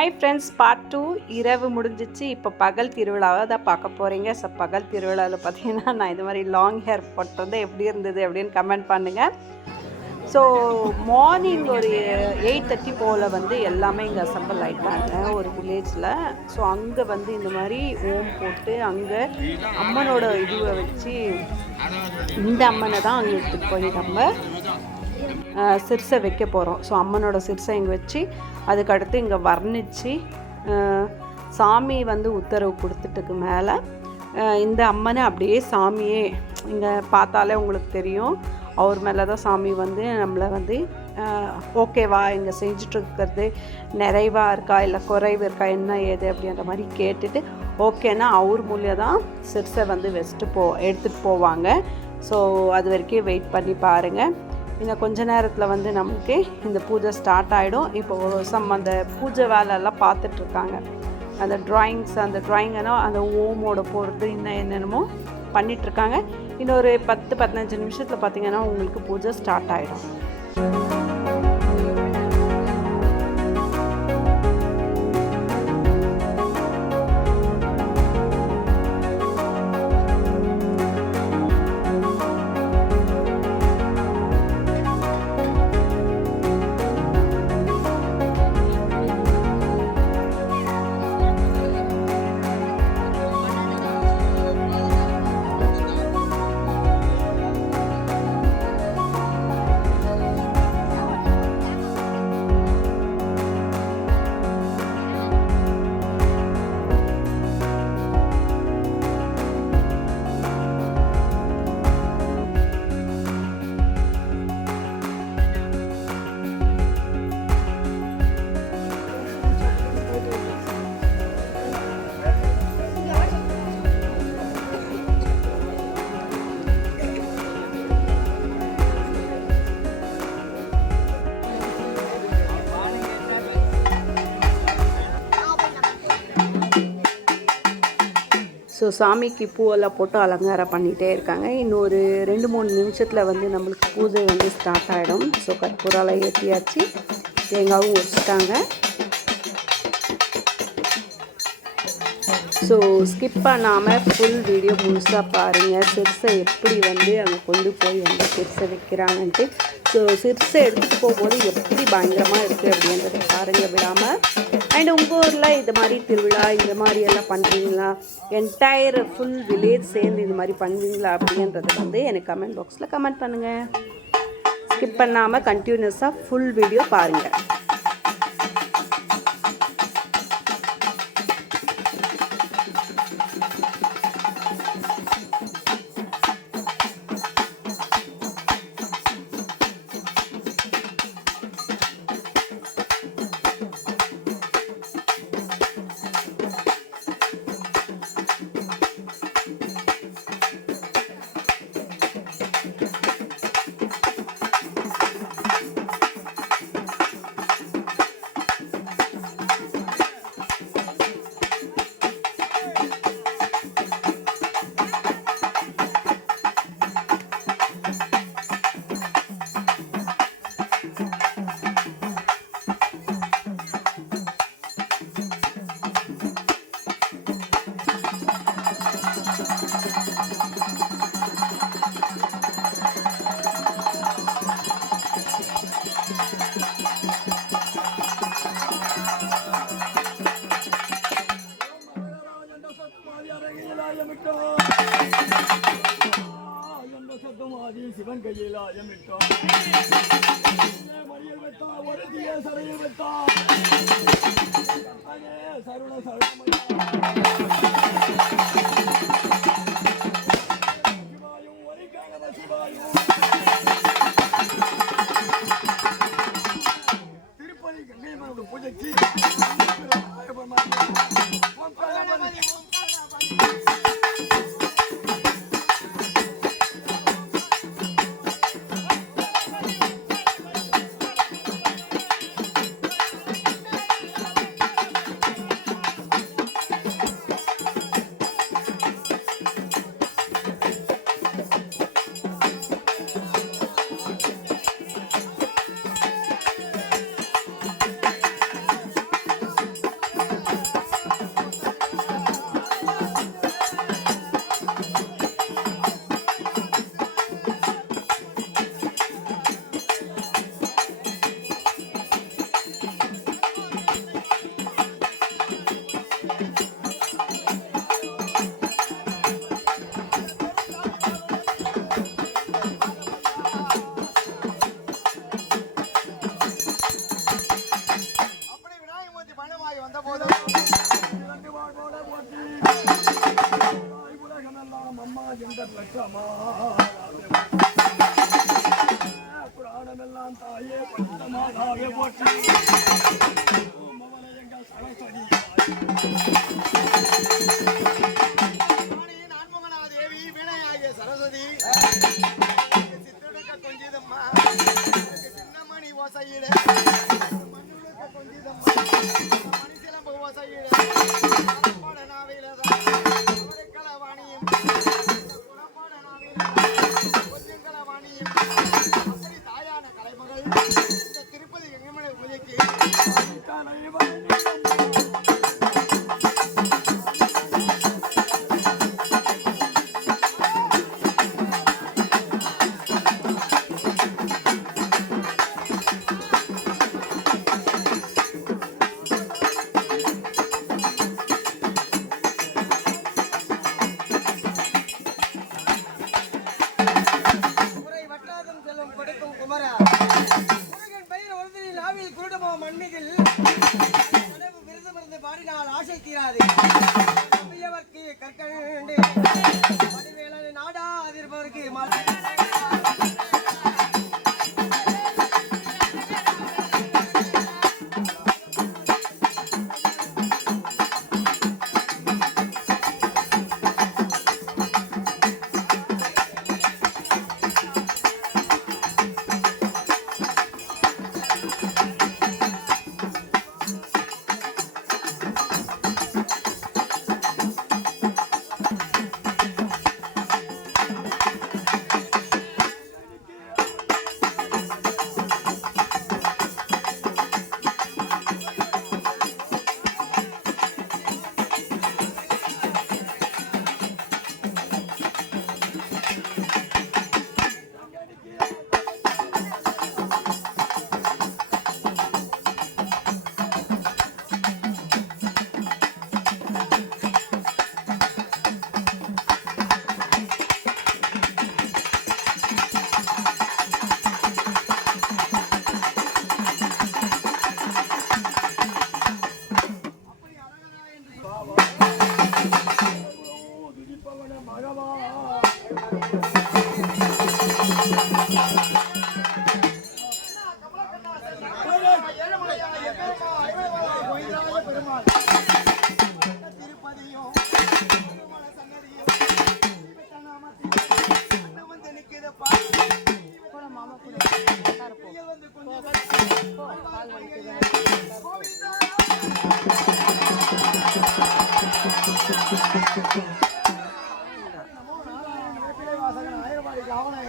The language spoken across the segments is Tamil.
ஹாய் ஃப்ரெண்ட்ஸ், பார்ட் 2 இரவு முடிஞ்சிச்சு. இப்போ பகல் திருவிழாவை தான் பார்க்க போகிறீங்க. ஸோ பகல் திருவிழாவில் பார்த்தீங்கன்னா நான் இது மாதிரி லாங் ஹேர் போட்டிருந்தது எப்படி இருந்தது அப்படின்னு கமெண்ட் பண்ணுங்கள். ஸோ மார்னிங் ஒரு 8:30 போல் வந்து எல்லாமே இங்கே அசம்பிள் ஆகிட்டாங்க ஒரு வில்லேஜில். ஸோ அங்கே வந்து இந்த மாதிரி ஓம் போட்டு அங்கே அம்மனோட இதுவை வச்சு இந்த அம்மனை தான் அங்கே எடுத்துகிட்டு போய் நம்ம சிறுசை வைக்க போகிறோம். ஸோ அம்மனோட சிறுசை இங்கே வச்சு அதுக்கடுத்து இங்கே வர்ணித்து சாமி வந்து உத்தரவு கொடுத்துட்டுக்கு மேலே இந்த அம்மனை அப்படியே சாமியே இங்கே பார்த்தாலே உங்களுக்கு தெரியும், அவர் மேலே தான் சாமி வந்து நம்மளை வந்து ஓகேவா இங்கே செஞ்சிட்ருக்கிறது நிறைவாக இருக்கா இல்லை குறைவு இருக்கா என்ன ஏது அப்படின்ற மாதிரி கேட்டுட்டு ஓகேன்னா அவர் மூலியம் தான் சிறுசை வந்து எடுத்துகிட்டு போவாங்க. ஸோ அது வரைக்கும் வெயிட் பண்ணி பாருங்கள். இன்னும் கொஞ்ச நேரத்தில் வந்து நமக்கு இந்த பூஜை ஸ்டார்ட் ஆகிடும். இப்போது அந்த பூஜை வேலையெல்லாம் பார்த்துட்ருக்காங்க. அந்த ட்ராயிங்கன்னா அந்த ஓமோட போகிறது இன்னும் என்னென்னமோ பண்ணிகிட்ருக்காங்க. இன்னொரு 10-15 நிமிஷத்தில் பார்த்திங்கன்னா உங்களுக்கு பூஜை ஸ்டார்ட் ஆகிடும். ஸோ சாமிக்கு பூவெல்லாம் போட்டு அலங்காரம் பண்ணிகிட்டே இருக்காங்க. இன்னொரு 2-3 நிமிஷத்தில் வந்து நம்மளுக்கு பூஜை வந்து ஸ்டார்ட் ஆகிடும். ஸோ கற்பூராலாம் ஏற்றியாச்சு, தேங்காவும் வச்சுட்டாங்க. ஸோ ஸ்கிப் பண்ணாமல் ஃபுல் வீடியோ முழுசாக பாருங்கள். சிறுசை எப்படி வந்து அங்கே கொண்டு போய் வந்து சிறுசை வைக்கிறாங்கன்ட்டு. ஸோ சிறுசை எடுத்துகிட்டு போகும்போது எப்படி பயங்கரமாக இருக்குது அப்படின்றத பாருங்கள் விடாமல். அண்ட் உங்கள் ஊரில் இது மாதிரி திருவிழா இந்த மாதிரி எல்லாம் பண்ணுறீங்களா, என்டையர் ஃபுல் வில்லேஜ் சேர்ந்து இது மாதிரி பண்ணுவீங்களா அப்படின்றத வந்து எனக்கு கமெண்ட் பாக்ஸில் கமெண்ட் பண்ணுங்கள். ஸ்கிப் பண்ணாமல் கண்டினியூஸாக ஃபுல் வீடியோ பாருங்கள். சிவன் கையில் ஆயமிட்டான் மறியல் வைத்தான் ஒரு தீய சரையில் வைத்தான் சருண சிவாயும் ஒரு காகத சிவாயும் திருப்பதி கங்கை மனோட பூஜைக்கு வந்த போதும் அம்மா எந்த லட்சமா புராணமெல்லாம் தாயே பட்டமாதாவே போற்றி எங்கள் சரஸ்வதி நான்மகனா தேவி வீணையாகிய சரஸ்வதி சித்தடுக்க கொஞ்சிதம்மா சின்னமணி ஓசையிட மண்ணுடுக்க கொஞ்சிதம்மா மணிசிலம்பு ஓசையிட களவாணியும் கொஞ்சம் களவாணியும் அப்படி தாயான கலைமகள் இந்த திருப்பதி எங்கமலை பூஜைக்கு ஆசை தீராது கற்கண்டு நாடா அதிர்பவருக்கு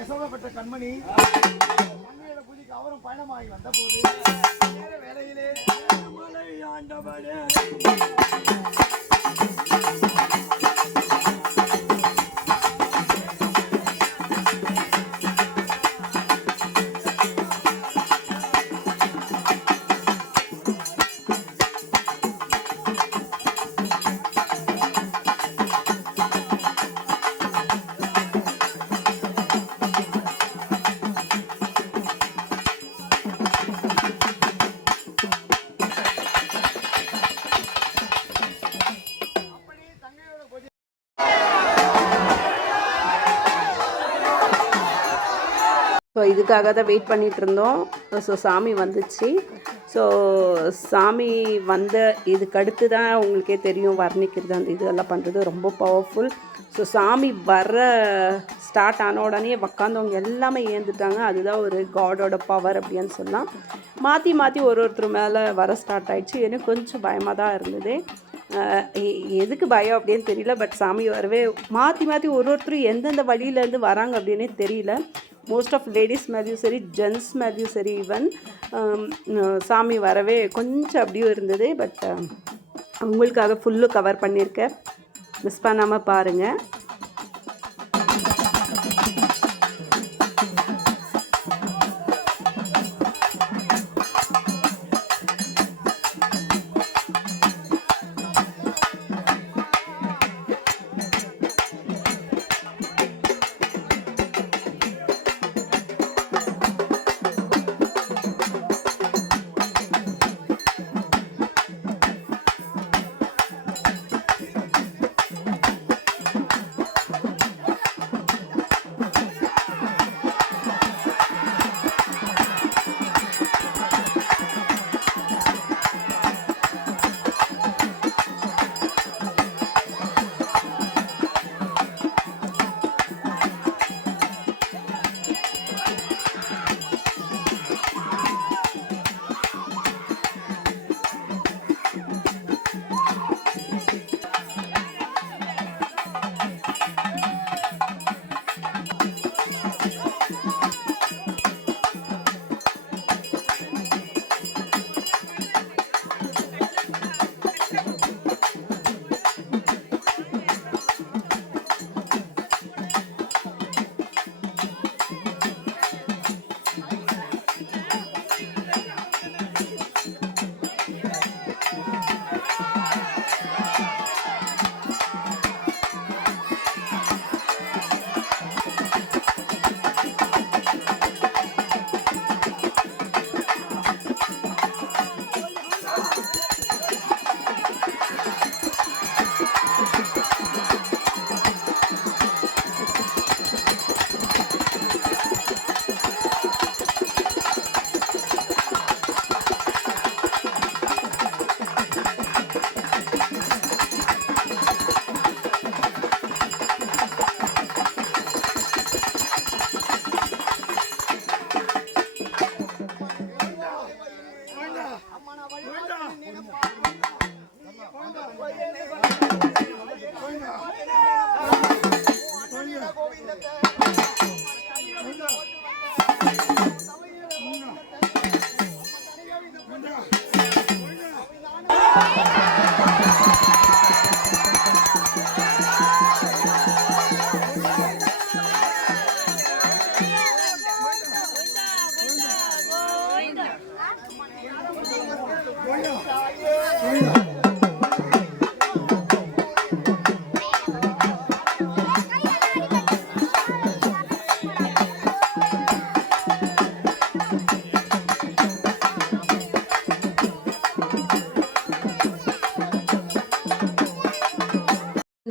யசோதப்பட்ட கண்மணி பூஜைக்கு அவரும் பயணமாகி வந்த போது வேலையிலே மலை ஆண்டவனே ஸோ இதுக்காக தான் வெயிட் பண்ணிகிட்டு இருந்தோம். ஸோ சாமி வந்துச்சு. ஸோ சாமி வந்த இதுக்கடுத்து தான் உங்களுக்கே தெரியும் வர்ணிக்கிறது அந்த இதெல்லாம் பண்ணுறது ரொம்ப பவர்ஃபுல். ஸோ சாமி வர ஸ்டார்ட் ஆன உடனே உக்காந்தவங்க எல்லாமே ஏந்துட்டாங்க. அதுதான் ஒரு காடோட பவர் அப்படின்னு சொல்லலாம். மாற்றி மாற்றி ஒருத்தர் மேலே வர ஸ்டார்ட் ஆகிடுச்சு. எனக்கு கொஞ்சம் பயமாக தான் இருந்தது. எதுக்கு பயம் அப்படின்னு தெரியல. பட் சாமி வரவே மாற்றி மாற்றி ஒருத்தரும் எந்தெந்த வழியிலேருந்து வராங்க அப்படின்னே தெரியல. மோஸ்ட் ஆஃப் லேடிஸ் மேலேயும் சரி, ஜென்ட்ஸ் மேலேயும் சரி, ஈவன் சாமி வரவே கொஞ்சம் அப்படியும் இருந்தது. பட் உங்களுக்காக ஃபுல்லு கவர் பண்ணியிருக்கேன், மிஸ் பண்ணாமல் பாருங்கள்.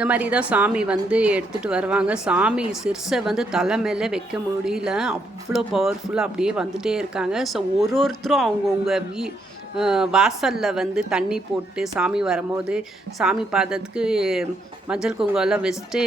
இந்த மாதிரி தான் சாமி வந்து எடுத்துகிட்டு வருவாங்க. சாமி சிர்சை வந்து தலை மேலே வைக்க முடியல, அவ்வளோ பவர்ஃபுல்லாக அப்படியே வந்துகிட்டே இருக்காங்க. ஸோ ஒருத்தரும் அவங்கவுங்க வாசலில் வந்து தண்ணி போட்டு சாமி வரும்போது சாமி பாதத்துக்கு மஞ்சள் குங்குமம்லாம் வச்சுட்டு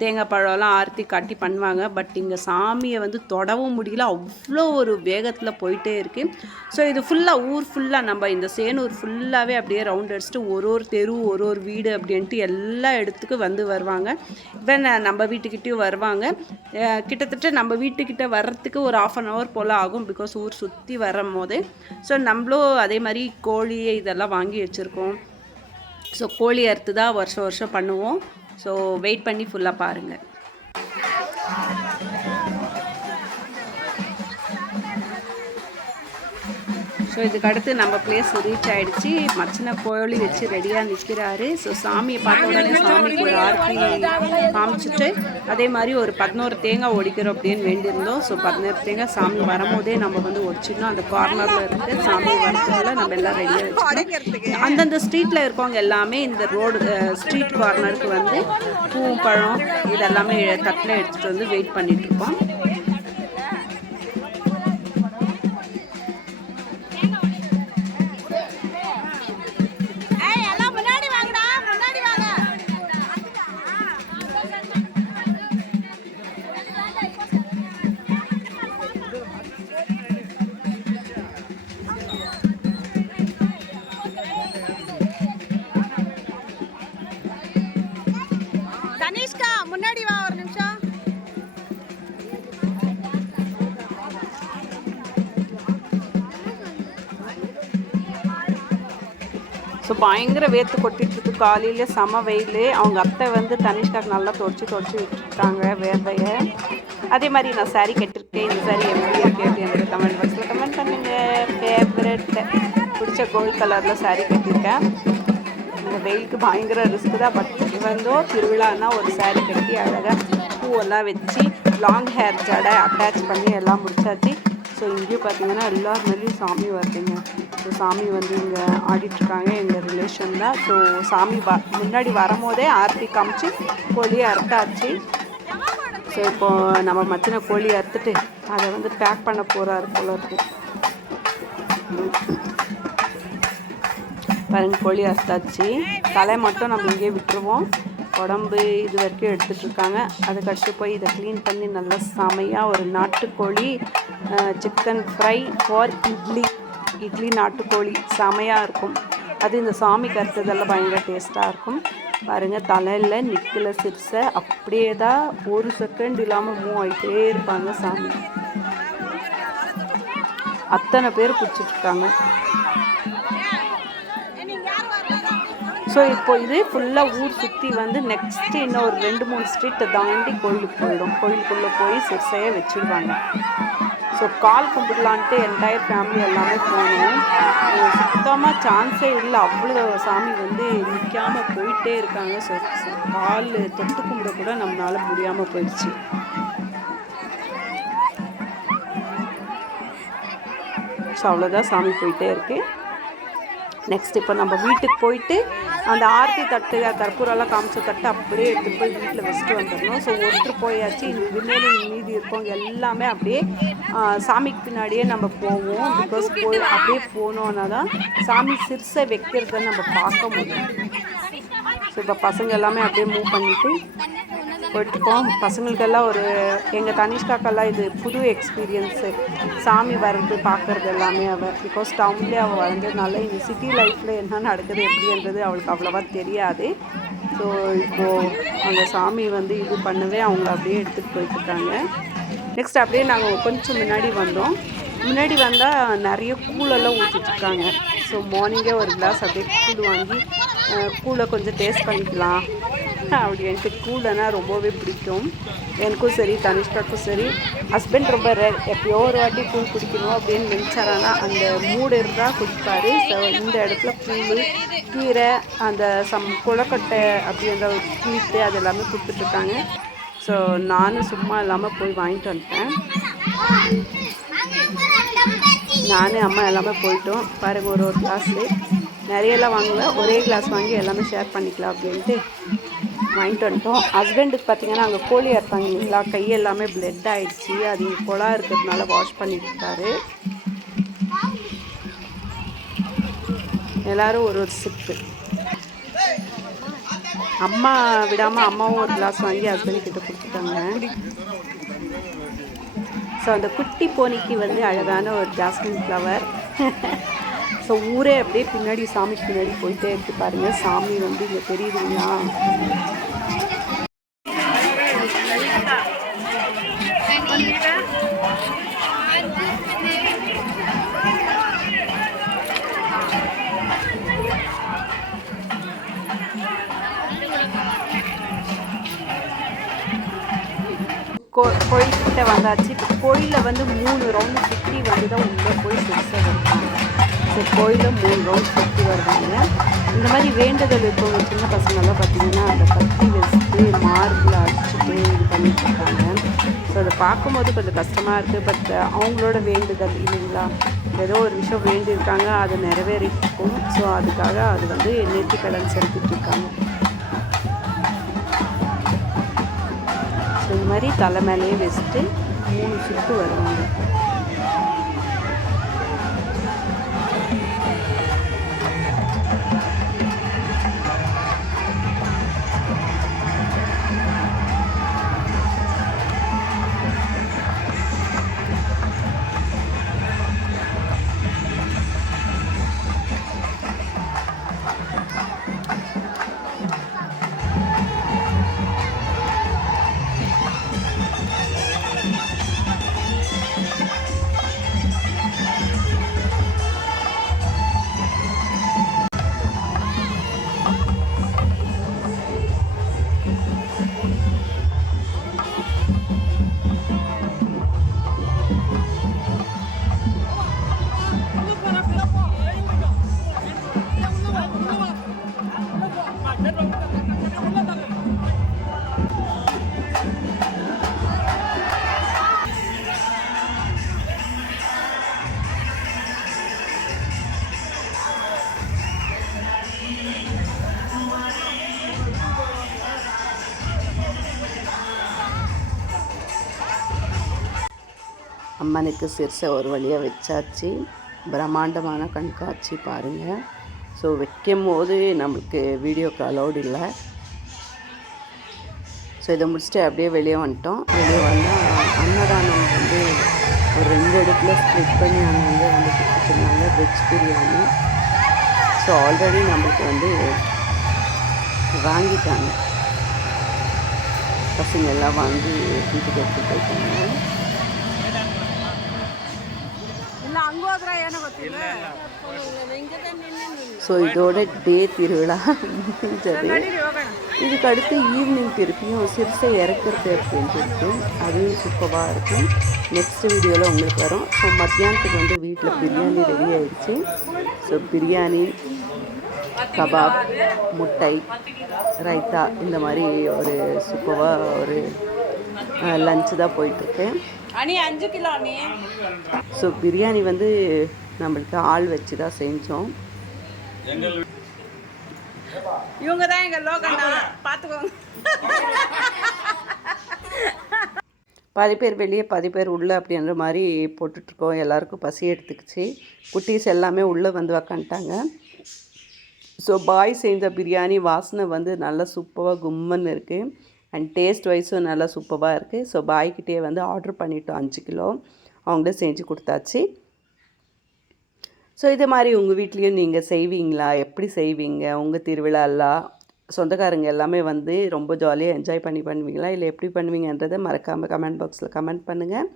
தேங்காய் பழம்லாம் ஆரத்தி காட்டி பண்ணுவாங்க. பட் இங்கே சாமியை வந்து தொடவும் முடியல, அவ்வளோ ஒரு வேகத்தில் போயிட்டே இருக்குது. ஸோ இது ஃபுல்லாக ஊர் ஃபுல்லாக நம்ம இந்த சேனூர் ஃபுல்லாகவே அப்படியே ரவுண்ட் அடிச்சுட்டு ஒரு தெரு ஒரு வீடு அப்படின்ட்டு எல்லா இடத்துக்கு வந்து வருவாங்க. இவன் நம்ம வீட்டுக்கிட்டேயும் வருவாங்க. கிட்டத்தட்ட நம்ம வீட்டுக்கிட்ட வர்றதுக்கு ஒரு 1/2 hour போல் ஆகும், பிகாஸ் ஊர் சுற்றி வரும் போது. ஸோ நம்மளும் அதே மாதிரி கோழி இதெல்லாம் வாங்கி வச்சுருக்கோம். ஸோ கோழி அறுத்து தான் வருஷம் பண்ணுவோம். ஸோ வெயிட் பண்ணி ஃபுல்லாக பாருங்கள். ஸோ இதுக்கு அடுத்து நம்ம பிளேஸ் ரீச் ஆகிடுச்சு. மச்சின கோழி வச்சு ரெடியாக நிற்கிறாரு. ஸோ சாமியை பார்த்த உடனே சாமிக்கு ஒரு ஆர்த்தி காமிச்சிட்டு அதே மாதிரி ஒரு 11 தேங்காய் ஒடிக்கிறோம் அப்படின்னு வேண்டியிருந்தோம். ஸோ 11 தேங்காய் சாமி வரும்போதே நம்ம வந்து ஒடிச்சிடணும். அந்த கார்னரில் இருந்து சாமி வரதுக்குள்ள நம்ம எல்லாம் ரெடியாக வச்சுக்கணும். அந்தந்த ஸ்ட்ரீட்டில் இருக்கவங்க எல்லாமே இந்த ரோடு ஸ்ட்ரீட் கார்னருக்கு வந்து பூ பழம் இதெல்லாமே தட்டில் எடுத்துகிட்டு வந்து வெயிட் பண்ணிகிட்ருக்கோம். முன்னாடி வா ஒரு நிமிஷம். ஸோ பயங்கர வேர்த்து கொட்டிட்டு காலையில் செம வெயில். அவங்க அத்தை வந்து தனிஷ்காக்கு நல்லா தொடச்சி விட்டுட்டாங்க வேர்வையை. அதே மாதிரி நான் சாரீ கட்டிருக்கேன். இந்த சாரீ எப்படி இருக்கு அப்படின்றது கமெண்ட் பாக்ஸில் கமெண்ட் பண்ணுங்கள். ஃபேவரட் பிடிச்ச கோல்ட் கலரில் சாரீ கட்டியிருக்கேன். இந்த வெயிலுக்கு பயங்கர ரிஸ்க்கு தான். பட் வந்தோ திருவிழான்னா ஒரு சாரீ கட்டி அழகாக பூவெல்லாம் வச்சு லாங் ஹேர் ஜடை அட்டாச் பண்ணி எல்லாம் முடிச்சாச்சு. ஸோ இங்கேயும் பார்த்தீங்கன்னா எல்லார் மேலேயும் சாமி வருதுங்க. ஸோ சாமி வந்து இங்கே ஆடிட்டுருக்காங்க எங்கள் ரிலேஷன் தான். ஸோ சாமி முன்னாடி வரும்போதே ஆர்த்தி காமிச்சு கோழி அறுத்தாச்சு. ஸோ இப்போது நம்ம மச்சின கோழி அறுத்துட்டு அதை வந்து பேக் பண்ண போகிறாரு போல இருக்குது. பாருங்க கோழி அறுத்தாச்சு. தலை மட்டும் நம்ம இங்கே விட்டுருவோம். உடம்பு இது வரைக்கும் எடுத்துகிட்ருக்காங்க. அதுக்கடுத்து போய் இதை க்ளீன் பண்ணி நல்லா செமையாக ஒரு நாட்டுக்கோழி சிக்கன் ஃப்ரை ஃபார் இட்லி நாட்டுக்கோழி செமையாக இருக்கும். அது இந்த சாமி கருத்துதெல்லாம் பயங்கர டேஸ்ட்டாக இருக்கும். பாருங்கள் தலையில் நிற்கல சிறுசை அப்படியே தான் 1 செகண்ட் இல்லாமல் மூவ் ஆகிட்டே இருப்பாங்க சாமி. அத்தனை பேர் பிடிச்சிட்ருக்காங்க. ஸோ இப்போ இது ஃபுல்லாக ஊர் சுற்றி வந்து நெக்ஸ்ட்டு இன்னும் ஒரு 2-3 ஸ்ட்ரீட்டை தாண்டி கோயிலுக்கு போயிடும். கோயிலுக்குள்ளே போய் சிறுசையை வச்சுடுவாங்க. ஸோ கால் கும்பிடலான்ட்டு என்டையர் ஃபேமிலி எல்லாமே போனோம். சுத்தமாக சான்ஸே இல்லை, அவ்வளோ சாமி வந்து நிற்காமல் போயிட்டே இருக்காங்க. ஸோ கால் தொட்டு கும்பிட கூட நம்மளால் முடியாமல் போயிடுச்சு. ஸோ அவ்வளோதான், சாமி போயிட்டே இருக்கு. நெக்ஸ்ட் இப்போ நம்ம வீட்டுக்கு போயிட்டு அந்த ஆர்த்தி தட்டு கற்பூரெல்லாம் காமிச்ச தட்டு அப்படியே எடுத்துகிட்டு போய் வீட்டில் வச்சுட்டு வந்துடணும். ஸோ ஒருத்தர் போயாச்சு, ரிமைனிங் மீதி இருக்கவங்க எல்லாமே அப்படியே சாமிக்கு பின்னாடியே நம்ம போவோம். பிகாஸ் போய் அப்படியே போனோன்னா தான் சாமி சிறுசை வைக்கிறத நம்ம பார்க்க முடியும். ஸோ இப்போ பசங்க எல்லாமே அப்படியே மூவ் பண்ணிவிட்டு போயிட்டுருக்கோம். பசங்களுக்கெல்லாம் எங்கள் தனிஷ்காக்கெல்லாம் இது புது எக்ஸ்பீரியன்ஸு, சாமி வர்றது பார்க்குறது எல்லாமே. பிகாஸ் டவுன்லேயே அவள் வளர்ந்ததுனால இந்த சிட்டி லைஃப்பில் என்ன நடக்குது எப்படின்றது அவளுக்கு அவ்வளோவா தெரியாது. ஸோ இப்போது அந்த சாமி வந்து இது பண்ணவே அவங்கள அப்படியே எடுத்துகிட்டு போயிட்டுருக்காங்க. நெக்ஸ்ட் அப்படியே நாங்கள் கொஞ்சம் முன்னாடி வந்தோம். முன்னாடி வந்தால் நிறைய கூழெல்லாம் ஊற்றிட்டுருக்காங்க. ஸோ மார்னிங்கே ஒரு கிளாஸ் அப்படியே கூழ் வாங்கி கூழை கொஞ்சம் டேஸ்ட் பண்ணிக்கலாம் அப்படின்ட்டு. கூழனா ரொம்பவே பிடிக்கும் எனக்கும் சரி தனிஷ்காக்கும் சரி. ஹஸ்பண்ட் ரொம்ப ரேர், எப்பயோ ஒரு வாட்டி கூழ் குடிக்கணும் அப்படின்னு நினச்சாரானா அந்த மூடு இருந்தால் குடிப்பார். ஸோ இந்த இடத்துல கூழ், கீரை, அந்த குளக்கட்டை அப்படி அந்த ஸ்வீட்டு அது எல்லாமே கொடுத்துட்ருக்காங்க. ஸோ நானும் சும்மா இல்லாமல் போய் வாங்கிட்டு வந்துட்டேன். நானே அம்மா எல்லாமே போயிட்டோம். பாருங்கள், ஒரு கிளாஸு நிறையெல்லாம் வாங்கல, ஒரே கிளாஸ் வாங்கி எல்லாமே ஷேர் பண்ணிக்கலாம் அப்படின்ட்டு வாங்கிட்டு வந்துட்டோம். ஹஸ்பண்டுக்கு பார்த்திங்கன்னா அங்கே கோழி அறுத்தாங்க இல்லைங்களா, கையெல்லாமே பிளட் ஆகிடுச்சி. அது இங்கே குழா இருக்கிறதுனால வாஷ் பண்ணிட்டு இருக்காரு. எல்லோரும் ஒரு சிப்பு. அம்மா விடாமல் அம்மாவும் ஒரு கிளாஸ் வாங்கி ஹஸ்பண்ட்கிட்ட கொடுத்துட்டாங்க. ஸோ அந்த குட்டி போனிக்கு வந்து அழகான ஒரு ஜாஸ்மின் ஃப்ளவர். ஸோ ஊரே அப்படியே பின்னாடி சாமிக்கு பின்னாடி போயிட்டே இருக்கு பாருங்கள். சாமி வந்து இங்கே தெரியுதுங்களா? கோயில்கிட்ட வந்தாச்சு. இப்போ கோயிலில் வந்து 3 ரவுண்டு சுற்றி வந்து தான் உள்ளே போய் சுற்றி வருவாங்க. ஸோ கோயிலில் 3 ரவுண்ட் சுற்றி வருவாங்க. இந்த மாதிரி வேண்டுதல் இருக்கவங்க சின்ன பசங்கள்லாம் பார்த்திங்கன்னா அந்த கத்தி வச்சுட்டு மார்பில் அடிச்சுட்டு இது பண்ணிட்டுருக்காங்க. ஸோ அதை பார்க்கும்போது கொஞ்சம் கஷ்டமாக இருக்குது. பட் அவங்களோட வேண்டுதல் இல்லைங்களா, ஏதோ ஒரு விஷயம் வேண்டியிருக்காங்க, அதை நிறைவேறிக்கும். ஸோ அதுக்காக அது வந்து நேர்த்திக்கடன் செலுத்திட்டுருக்காங்க. இந்த மாதிரி தலை மேலேயே வச்சுட்டு 3 சுற்று வருவாங்க. அம்மனுக்கு சிறுசை ஒரு வழியாக வச்சாச்சு. பிரம்மாண்டமான கண்காட்சி பாருங்கள். ஸோ வைக்கும் போது நம்மளுக்கு வீடியோக்கு அலௌட் இல்லை. ஸோ இதை முடிச்சுட்டு அப்படியே வெளியே வந்துட்டோம். வெளியே வந்தால் அன்னதானம் வந்து ஒரு 2 இடத்துல ஸ்ப்ளிட் பண்ணி அங்கே வந்து கொடுத்துருந்தாங்க வெஜ் பிரியாணி. ஸோ ஆல்ரெடி நம்மளுக்கு வந்து வாங்கிட்டாங்க, பசங்க எல்லாம் வாங்கி வீட்டுக்கு எடுத்து போயிட்டாங்க. ஸோ இதோட டே திருவிழா முடிஞ்சது. இதுக்கு அடுத்து ஈவினிங் திருப்பியும் சிறுசை இறக்குறது அப்படின்ட்டு இருக்குது. அதுவும் சூப்பராக இருக்கும். நெக்ஸ்ட் வீடியோவில் உங்களுக்கு வரும். ஸோ மத்தியானத்துக்கு வந்து வீட்டில் பிரியாணி ரெடி ஆகிடுச்சு. ஸோ பிரியாணி, கபாப், முட்டை, ரைத்தா இந்த மாதிரி ஒரு சூப்பராக ஒரு லஞ்சு தான் போயிட்டுருக்கு. அணி 5 கிலோ அணி. ஸோ பிரியாணி வந்து நம்மளுக்கு ஆள் வச்சு தான் செஞ்சோம். இவங்க தான் எங்கள் லோகண்ணா, பார்த்துக்கோங்க. பாதி பேர் வெளியே பாதி பேர் உள்ளே அப்படின்ற மாதிரி போட்டுட்ருக்கோம். எல்லாருக்கும் பசி எடுத்துக்கிச்சு. குட்டீஸ் எல்லாமே உள்ளே வந்து உக்காந்துட்டாங்க. ஸோ பாய் செஞ்ச பிரியாணி வாசனை வந்து நல்லா சூப்பராக கும்மன்னு இருக்குது. அண்ட் டேஸ்ட் வைஸும் நல்லா சூப்பராக இருக்குது. ஸோ பாய்கிட்டே வந்து ஆர்டர் பண்ணிட்டோம் 5 கிலோ. அவங்களே செஞ்சு கொடுத்தாச்சு. ஸோ இது மாதிரி உங்கள் வீட்லேயும் நீங்கள் செய்வீங்களா? எப்படி செய்வீங்க? உங்கள் திருவிழாலாம் சொந்தக்காரங்க எல்லாமே வந்து ரொம்ப ஜாலியாக என்ஜாய் பண்ணுவீங்களா? இல்லை எப்படி பண்ணுவீங்கன்றதை மறக்காமல் கமெண்ட் பாக்ஸில் கமெண்ட் பண்ணுங்கள்.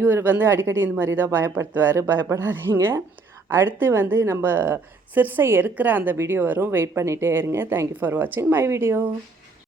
இவர் வந்து அடிக்கடி இந்த மாதிரி தான் பயப்படுத்துவார். பயப்படாதீங்க. அடுத்து வந்து நம்ம சிறுசை எறுக்கிற அந்த வீடியோ வரும். வெயிட் பண்ணிகிட்டே இருங்க. தேங்க்யூ ஃபார் வாட்சிங் மை வீடியோ.